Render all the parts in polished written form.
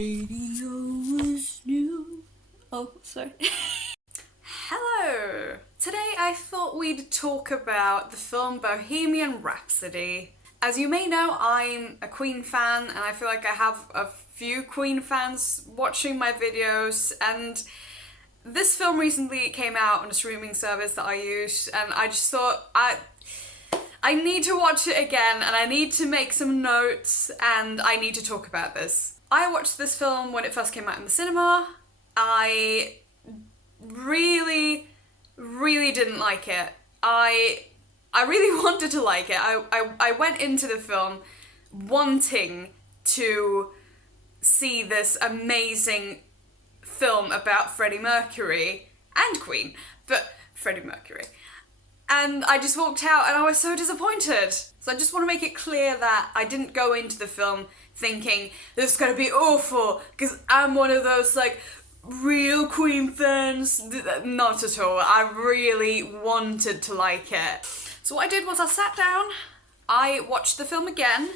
Radio was new. Oh, sorry. Hello! Today I thought we'd talk about the film Bohemian Rhapsody. As you may know, I'm a Queen fan, and I feel like I have a few Queen fans watching my videos, and this film recently came out on a streaming service that I use, and I just thought I need to watch it again, and I need to make some notes, and I need to talk about this. I watched this film when it first came out in the cinema. I really didn't like it. I really wanted to like it. I went into the film wanting to see this amazing film about Freddie Mercury and Queen, but Freddie Mercury. And I just walked out and I was so disappointed. So I just want to make it clear that I didn't go into the film thinking this is gonna be awful, because I'm one of those like real Queen fans. Not at all. I really wanted to like it. So what I did was I sat down, I watched the film again,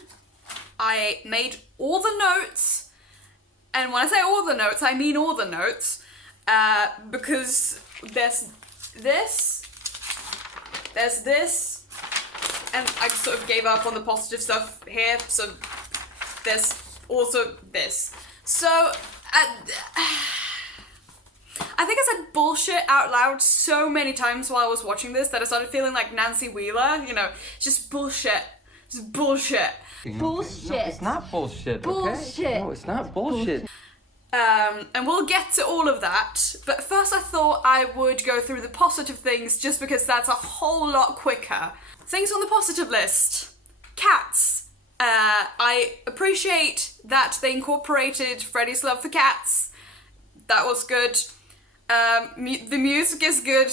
I made all the notes, and when I say all the notes, I mean all the notes, because there's this, and I sort of gave up on the positive stuff here, so there's also this. So, I think I said bullshit out loud so many times while I was watching this that I started feeling like Nancy Wheeler, you know, just bullshit. Just bullshit. Bullshit. No, it's not bullshit, Bullshit. okay? No, it's not bullshit. And we'll get to all of that, but first I thought I would go through the positive things just because that's a whole lot quicker. Things on the positive list. Cats. I appreciate that they incorporated Freddie's love for cats. That was good. The music is good.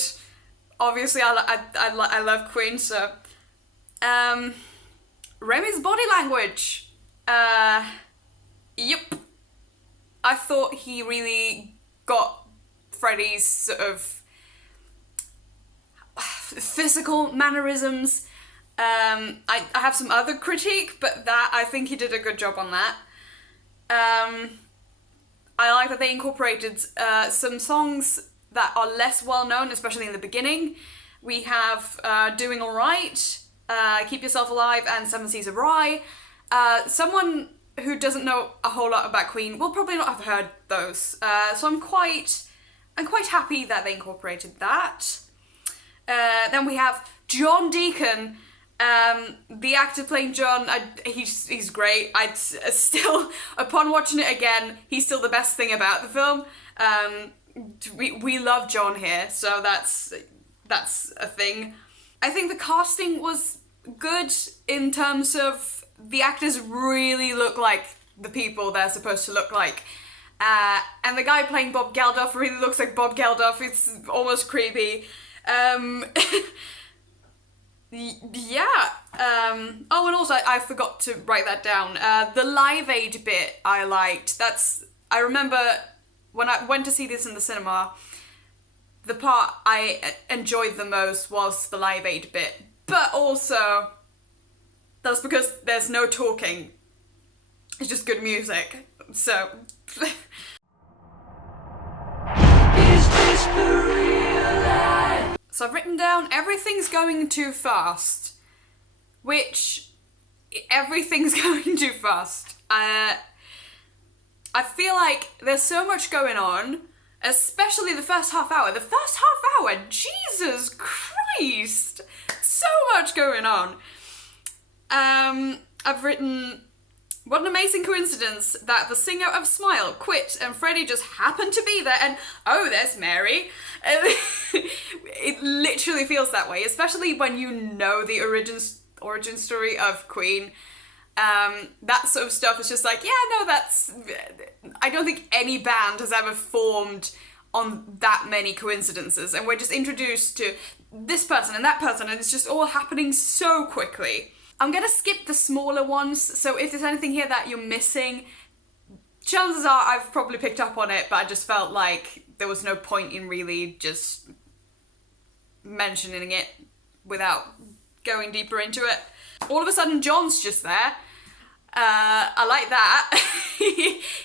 Obviously, I love Queen, so. Remy's body language. Yep. I thought he really got Freddie's sort of physical mannerisms. I have some other critique, but that I think he did a good job on that. I like that they incorporated some songs that are less well known, especially in the beginning. We have Doing Alright, Keep Yourself Alive, and Seven Seas of Rye. Someone who doesn't know a whole lot about Queen will probably not have heard those. So I'm quite happy that they incorporated that. Then we have John Deacon. The actor playing John, he's great. I'd still, upon watching it again, he's still the best thing about the film. We love John here, so that's a thing. I think the casting was good in terms of the actors really look like the people they're supposed to look like. And the guy playing Bob Geldof really looks like Bob Geldof. It's almost creepy. Yeah. Oh, and also I forgot to write that down. The Live Aid bit I liked. I remember when I went to see this in the cinema, the part I enjoyed the most was the Live Aid bit. But also, that's because there's no talking. It's just good music. So. Is this the real life? So I've written down everything's going too fast. Which, everything's going too fast. I feel like there's so much going on, especially the first half hour. The first half hour, Jesus Christ! So much going on. I've written, what an amazing coincidence that the singer of Smile quit and Freddie just happened to be there, and oh, there's Mary. It literally feels that way, especially when you know the origin story of Queen. That sort of stuff is just like, yeah, no, I don't think any band has ever formed on that many coincidences, and we're just introduced to this person and that person, and it's just all happening so quickly. I'm gonna skip the smaller ones, so if there's anything here that you're missing, chances are I've probably picked up on it, but I just felt like there was no point in really just mentioning it without going deeper into it. All of a sudden, John's just there. I like that.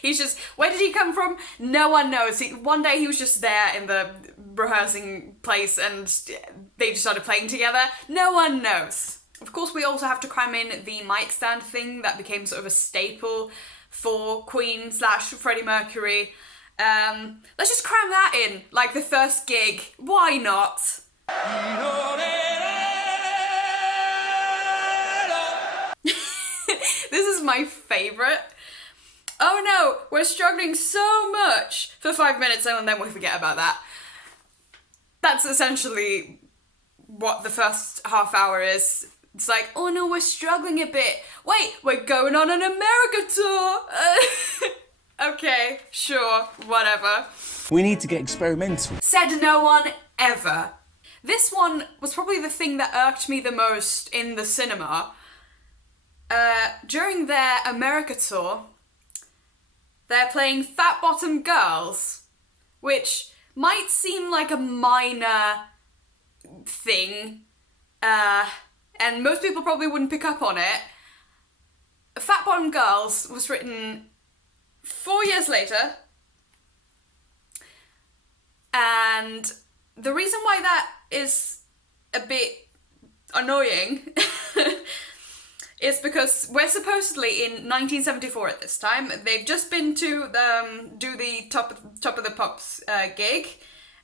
He's just, where did he come from? No one knows. One day he was just there in the rehearsing place and they just started playing together. No one knows. Of course, we also have to cram in the mic stand thing that became sort of a staple for Queen / Freddie Mercury. Let's just cram that in, like the first gig. Why not? This is my favourite. Oh no, we're struggling so much for 5 minutes and then we forget about that. That's essentially what the first half hour is. It's like, oh no, we're struggling a bit. Wait, we're going on an America tour. Okay, sure, whatever. We need to get experimental. Said no one ever. This one was probably the thing that irked me the most in the cinema. During their America tour, they're playing Fat Bottom Girls, which might seem like a minor thing, and most people probably wouldn't pick up on it. Fat Bottom Girls was written 4 years later, and the reason why that is a bit annoying is because we're supposedly in 1974 at this time. They've just been to do the Top of the Pops gig.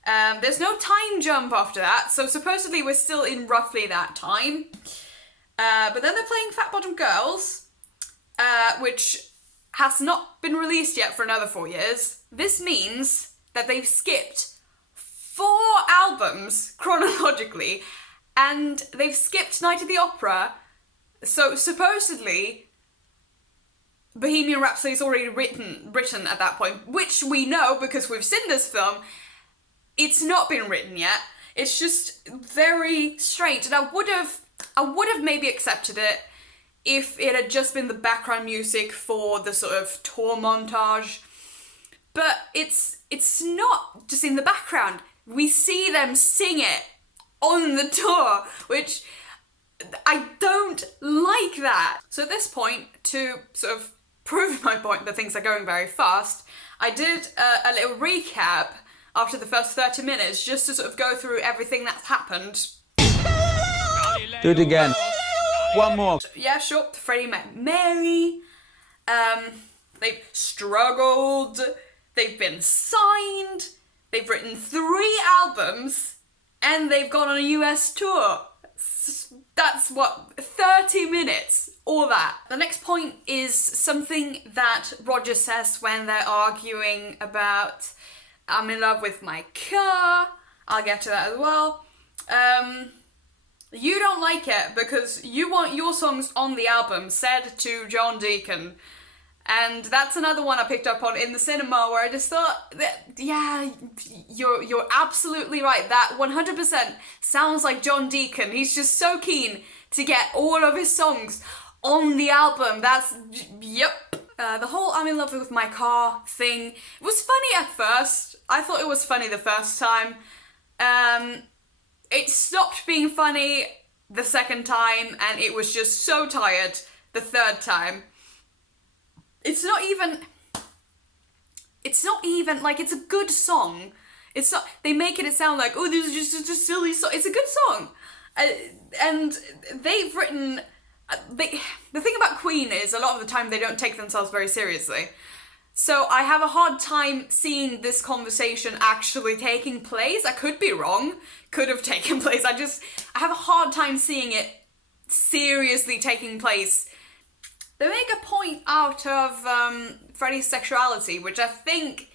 There's no time jump after that, so supposedly we're still in roughly that time. But then they're playing Fat Bottom Girls, which has not been released yet for another 4 years. This means that they've skipped 4 albums chronologically, and they've skipped Night at the Opera. So supposedly, Bohemian Rhapsody is already written at that point, which we know because we've seen this film. It's not been written yet. It's just very strange, and I would have maybe accepted it if it had just been the background music for the sort of tour montage. But it's not just in the background. We see them sing it on the tour, which I don't like that. So at this point, to sort of prove my point that things are going very fast, I did a little recap after the first 30 minutes just to sort of go through everything that's happened. Do it again. One more. Yeah, sure. Freddie met Mary. They've struggled. They've been signed. They've written 3 albums. And they've gone on a US tour. That's what, 30 minutes, all that. The next point is something that Roger says when they're arguing about I'm in love with my car. I'll get to that as well. You don't like it because you want your songs on the album, said to John Deacon. And that's another one I picked up on in the cinema where I just thought, that, yeah, you're absolutely right. That 100% sounds like John Deacon. He's just so keen to get all of his songs on the album. That's, yep. The whole I'm in love with my car thing, it was funny at first. I thought it was funny the first time. It stopped being funny the second time, and it was just so tired the third time. It's not even, like, it's a good song. It's not, they make it sound like, oh, this is just a silly song. It's a good song. And they've written, the thing about Queen is a lot of the time they don't take themselves very seriously. So I have a hard time seeing this conversation actually taking place. I could be wrong, could have taken place. I have a hard time seeing it seriously taking place. They make a point out of Freddie's sexuality, which I think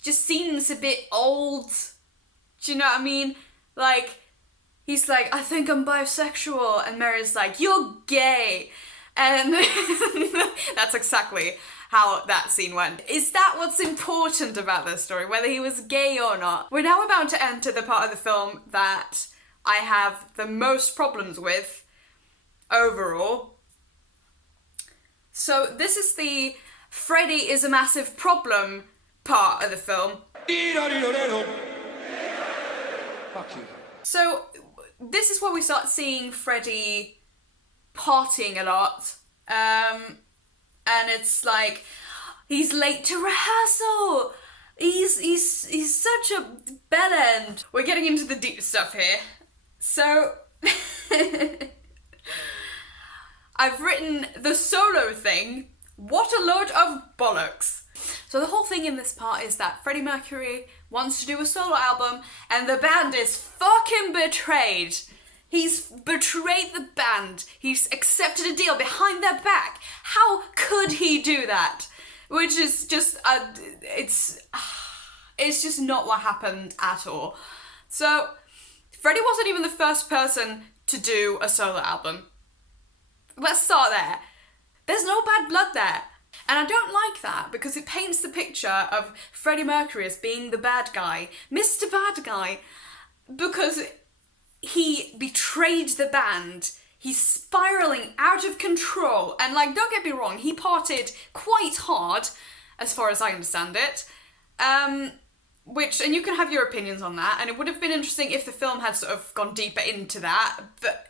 just seems a bit old. Do you know what I mean? Like, he's like, I think I'm bisexual, and Mary's like, you're gay. And that's exactly how that scene went. Is that what's important about this story, whether he was gay or not? We're now about to enter the part of the film that I have the most problems with overall. So this is the Freddie is a massive problem part of the film. Fuck you. So this is where we start seeing Freddie partying a lot. and it's like, he's late to rehearsal. He's such a bellend. We're getting into the deep stuff here. So, I've written the solo thing. What a load of bollocks. So the whole thing in this part is that Freddie Mercury wants to do a solo album and the band is fucking betrayed. He's betrayed the band. He's accepted a deal behind their back. How could he do that? Which is just, it's just not what happened at all. So, Freddie wasn't even the first person to do a solo album. Let's start there. There's no bad blood there. And I don't like that because it paints the picture of Freddie Mercury as being the bad guy, Mr. Bad Guy, because he betrayed the band. He's spiraling out of control. And, like, don't get me wrong, he partied quite hard, as far as I understand it. And you can have your opinions on that, and it would have been interesting if the film had sort of gone deeper into that, but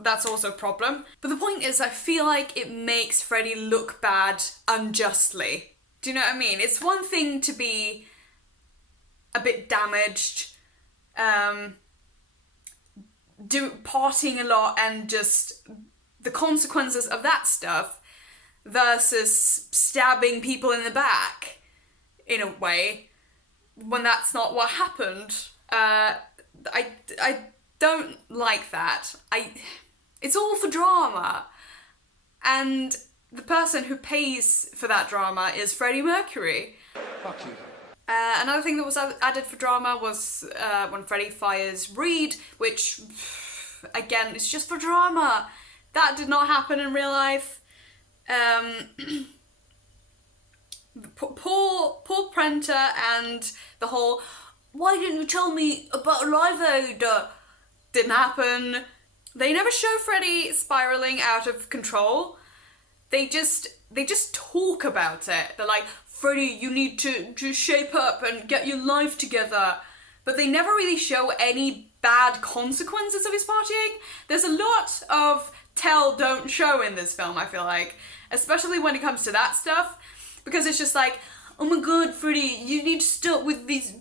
that's also a problem. But the point is, I feel like it makes Freddie look bad unjustly. Do you know what I mean? It's one thing to be a bit damaged, partying a lot and just the consequences of that stuff versus stabbing people in the back, in a way, when that's not what happened. I don't like that. It's all for drama. And the person who pays for that drama is Freddie Mercury. Fuck you. Another thing that was added for drama was when Freddie fires Reed, which, again, it's just for drama. That did not happen in real life. Poor Prenter and the whole, why didn't you tell me about Live Aid? Didn't happen. They never show Freddie spiraling out of control. They just talk about it. They're like, Freddie, you need to shape up and get your life together. But they never really show any bad consequences of his partying. There's a lot of tell, don't show in this film, I feel like. Especially when it comes to that stuff. Because it's just like, oh my god, Freddie, you need to stop with this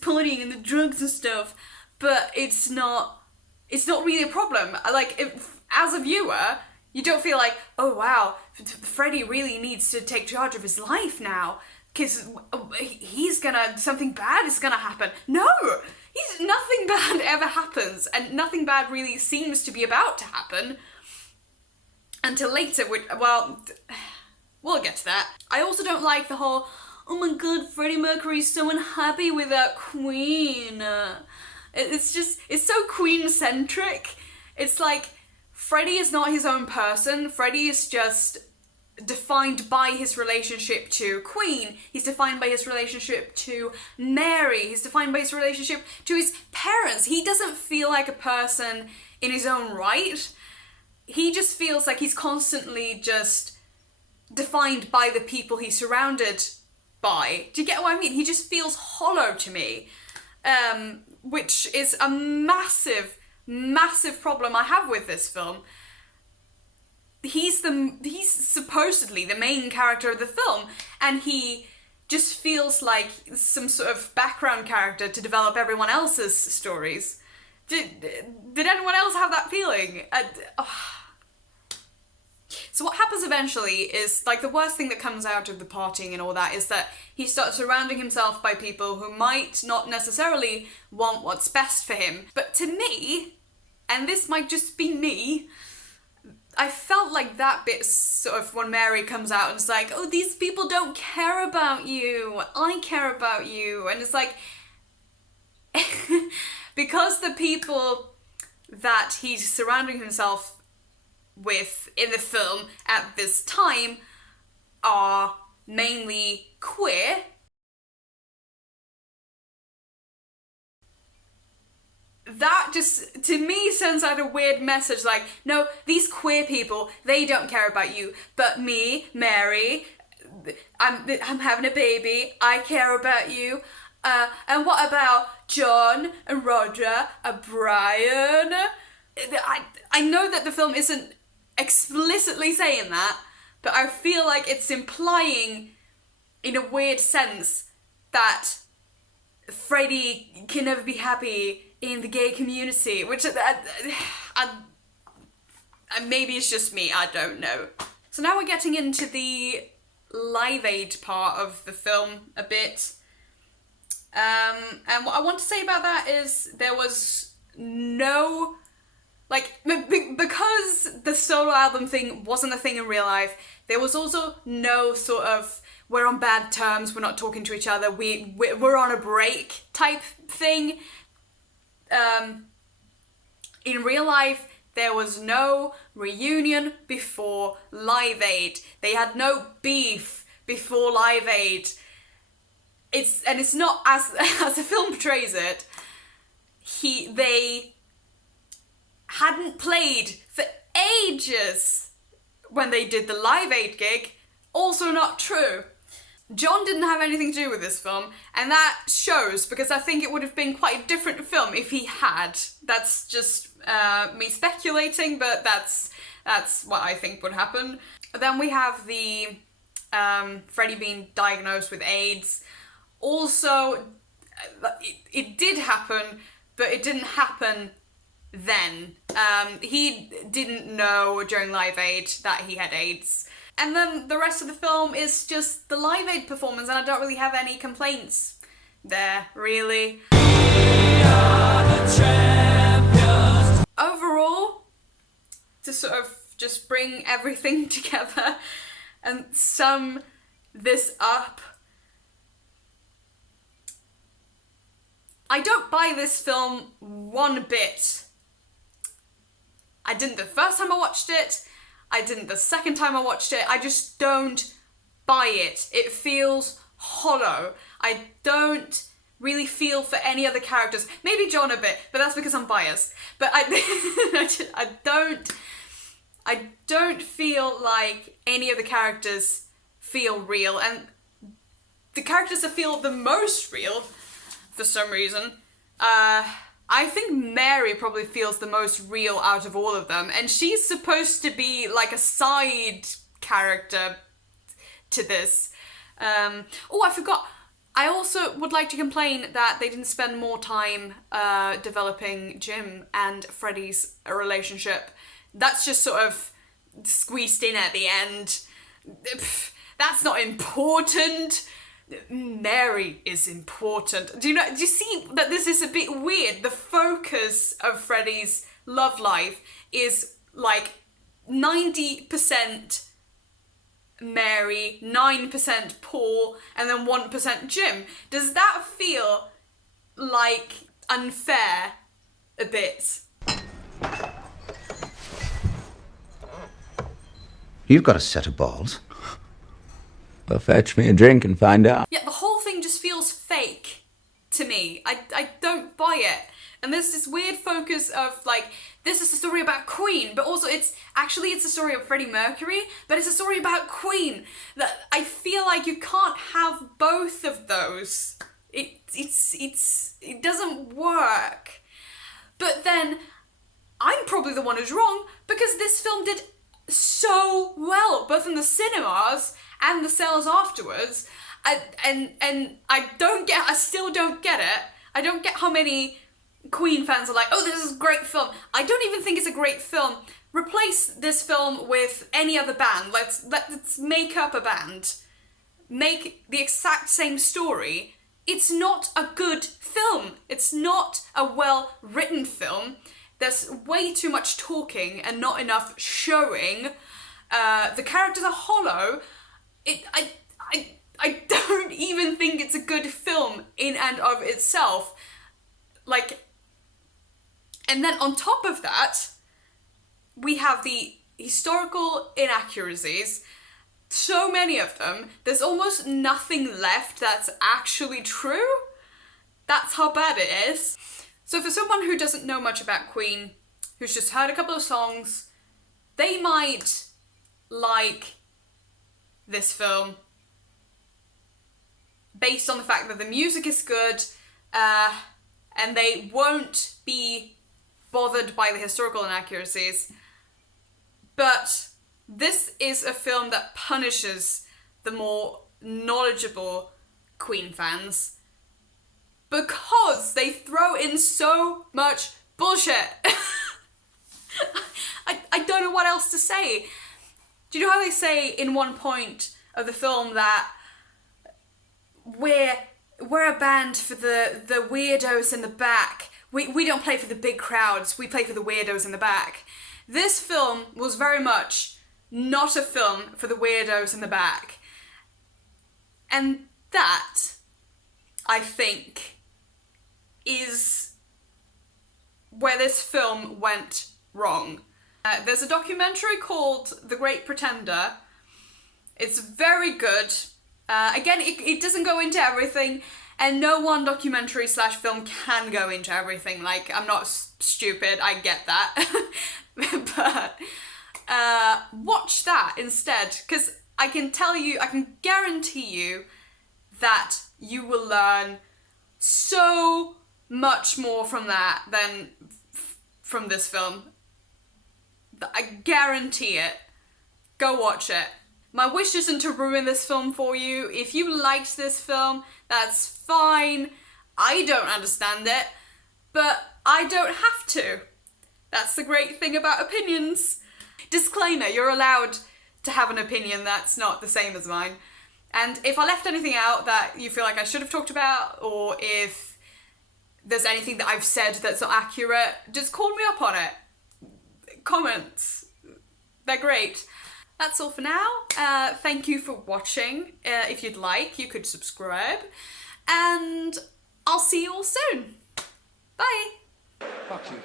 partying and the drugs and stuff. But it's not really a problem. Like, if, as a viewer, you don't feel like, oh wow, Freddie really needs to take charge of his life now, because something bad is gonna happen. No! Nothing bad ever happens, and nothing bad really seems to be about to happen until later, we'll get to that. I also don't like the whole, oh my god, Freddie Mercury's so unhappy with that Queen. It's so Queen-centric. It's like, Freddie is not his own person. Freddie is just defined by his relationship to Queen. He's defined by his relationship to Mary. He's defined by his relationship to his parents. He doesn't feel like a person in his own right. He just feels like he's constantly just defined by the people he's surrounded by. Do you get what I mean? He just feels hollow to me. Which is a massive, massive problem I have with this film. He's supposedly the main character of the film, and he just feels like some sort of background character to develop everyone else's stories. Did anyone else have that feeling? So what happens eventually is, like, the worst thing that comes out of the partying and all that is that he starts surrounding himself by people who might not necessarily want what's best for him. But to me, and this might just be me, I felt like that bit sort of when Mary comes out and is like, oh, these people don't care about you, I care about you. And it's like, because the people that he's surrounding himself with in the film at this time are mainly queer, that just, to me, sends out a weird message like, no, these queer people, they don't care about you, but me, Mary, I'm having a baby, I care about you. And what about John and Roger and Brian? I know that the film isn't explicitly saying that, but I feel like it's implying, in a weird sense, that Freddie can never be happy in the gay community, which maybe it's just me, I don't know. So now we're getting into the Live Aid part of the film a bit. And what I want to say about that is there was no, like, because the solo album thing wasn't a thing in real life, there was also no sort of, we're on bad terms, we're not talking to each other, we're on a break type thing. In real life, there was no reunion before Live Aid. They had no beef before Live Aid. It's not as the film portrays it. They hadn't played for ages when they did the Live Aid gig. Also not true. John didn't have anything to do with this film, and that shows, because I think it would have been quite a different film if he had. That's just me speculating, but that's what I think would happen. Then we have the Freddie being diagnosed with AIDS. Also, it did happen, but it didn't happen then. He didn't know during Live Aid that he had AIDS. And then the rest of the film is just the Live Aid performance, and I don't really have any complaints there, really. Overall, to sort of just bring everything together and sum this up, I don't buy this film one bit. I didn't the first time I watched it, I didn't the second time I watched it. I just don't buy it. It feels hollow. I don't really feel for any other characters. Maybe John a bit, but that's because I'm biased. But I don't feel like any of the characters feel real. And the characters that feel the most real, for some reason, I think Mary probably feels the most real out of all of them, and she's supposed to be like a side character to this. Oh, I forgot. I also would like to complain that they didn't spend more time developing Jim and Freddie's relationship. That's just sort of squeezed in at the end. That's not important. Mary is important. Do you see that this is a bit weird? The focus of Freddie's love life is like 90% Mary, 9% Paul, and then 1% Jim. Does that feel like unfair a bit? You've got a set of balls. Well, fetch me a drink and find out. Yeah, the whole thing just feels fake to me. I don't buy it. And there's this weird focus of like, this is a story about Queen, but also it's a story of Freddie Mercury, but it's a story about Queen. That I feel like you can't have both of those. It doesn't work. But then I'm probably the one who's wrong, because this film did so well, both in the cinemas and the sales afterwards, and I still don't get it. I don't get how many Queen fans are like, oh, this is a great film. I don't even think it's a great film. Replace this film with any other band. Let's make up a band. Make the exact same story. It's not a good film. It's not a well-written film. There's way too much talking and not enough showing. The characters are hollow. I don't even think it's a good film in and of itself. Like, and then on top of that, we have the historical inaccuracies. So many of them. There's almost nothing left that's actually true. That's how bad it is. So for someone who doesn't know much about Queen, who's just heard a couple of songs, they might like this film based on the fact that the music is good, and they won't be bothered by the historical inaccuracies. But This is a film that punishes the more knowledgeable Queen fans because they throw in so much bullshit. I don't know what else to say. Do you know how they say in one point of the film that we're a band for the weirdos in the back. We don't play for the big crowds, we play for the weirdos in the back. This film was very much not a film for the weirdos in the back. And that, I think, is where this film went wrong. There's a documentary called The Great Pretender. It's very good. Again, it doesn't go into everything, and no one documentary / film can go into everything. Like, I'm not stupid, I get that. But watch that instead, because I can guarantee you that you will learn so much more from that than from this film. I guarantee it. Go watch it. My wish isn't to ruin this film for you. If you liked this film, that's fine. I don't understand it, but I don't have to. That's the great thing about opinions. Disclaimer, you're allowed to have an opinion that's not the same as mine. And if I left anything out that you feel like I should have talked about, or if there's anything that I've said that's not accurate, just call me up on it. Comments. They're great. That's all for now. Thank you for watching. If you'd like, you could subscribe. And I'll see you all soon. Bye. Fuck you.